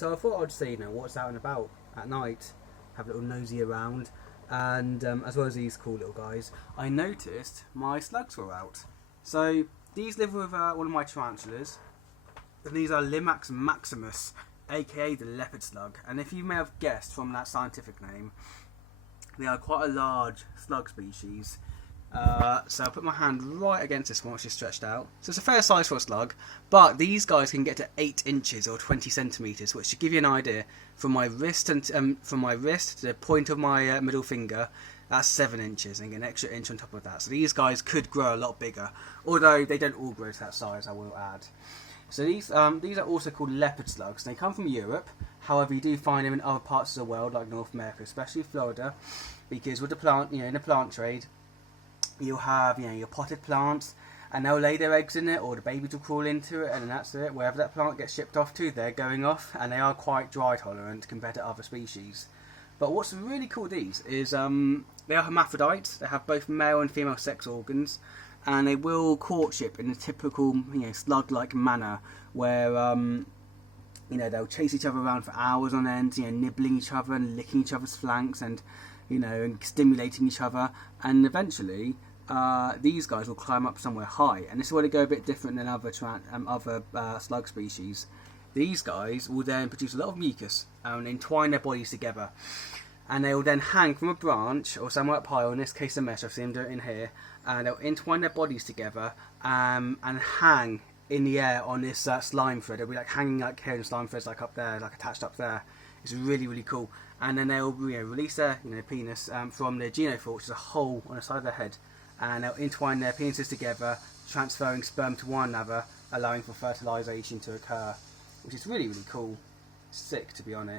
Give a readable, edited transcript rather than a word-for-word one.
So I thought I'd see, what's out and about at night, have a little nosy around, and as well as these cool little guys, I noticed my slugs were out. So these live with one of my tarantulas, and these are Limax maximus, aka the leopard slug. And if you may have guessed from that scientific name, they are quite a large slug species. So I'll put my hand right against this one, which is stretched out. So it's a fair size for a slug, but these guys can get to 8 inches or 20 centimeters, which should give you an idea. From my wrist to the point of my middle finger, that's 7 inches, and an extra inch on top of that. So these guys could grow a lot bigger, although they don't all grow to that size, I will add. So these are also called leopard slugs. They come from Europe. However, you do find them in other parts of the world, like North America, especially Florida, because with the plant, in the plant trade, you'll have, your potted plants, and they'll lay their eggs in it, or the babies will crawl into it, and then that's it. Wherever that plant gets shipped off to, they're going off, and they are quite dry tolerant compared to other species. But what's really cool with these is they are hermaphrodites. They have both male and female sex organs, and they will courtship in a typical, slug-like manner, where they'll chase each other around for hours on end, nibbling each other and licking each other's flanks, and and stimulating each other, and eventually these guys will climb up somewhere high, and this is where they go a bit different than other slug species. These guys will then produce a lot of mucus and entwine their bodies together, and they will then hang from a branch or somewhere up high, or in this case a mesh. I've seen them do it in here, and they'll entwine their bodies together and hang in the air on this slime thread. They'll be like hanging like here in slime threads, like up there, like attached up there. It's really, really cool. And then they'll release their penis from their genophore, which is a hole on the side of their head, and they'll entwine their penises together, transferring sperm to one another, allowing for fertilisation to occur, which is really, really cool. Sick, to be honest.